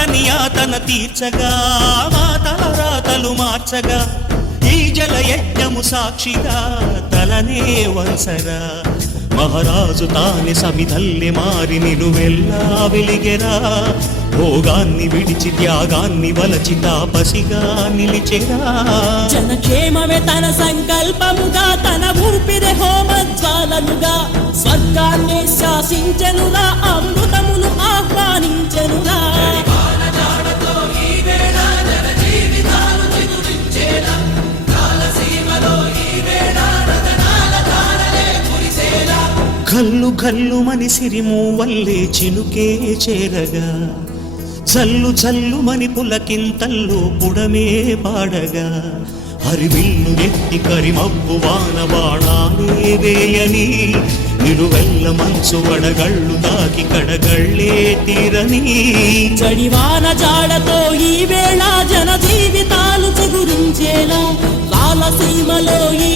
పడని యాతన తీర్చగా మా తలరాతలు మార్చగా ఈ జల యజ్ఞము సాక్షిగా తలనే వంసరా మహారాజు తాని సమిధల్లి మారి నిలువెల్లా వెలిగెరా భోగాన్ని విడిచి త్యాగాన్ని వలచి తాపసిగా నిలిచెరా జనక్షేమమే తన సంకల్పముగా తన ఊపిరి హోమజ్వాలలుగా స్వర్గాన్ని శాసించెనురా అమృతమును ఆహ్వానించెనురా కల్లు కల్లుమని సిరిమూవల్లే చినుకే చేరగా జల్లు జల్లుమని పులకింతల్లో పుడమే పాడగా హరివిల్లు ఎత్తి కరిమబ్బు వాన బాణాలే వేయని నిలువెల్ల మంచు వడగళ్ళు దాకి కడగళ్ళే తీరని జడివాన జాడతో ఈ వేళ జన జీవితాలు చిగురించేలా రాలసీమలో ఈ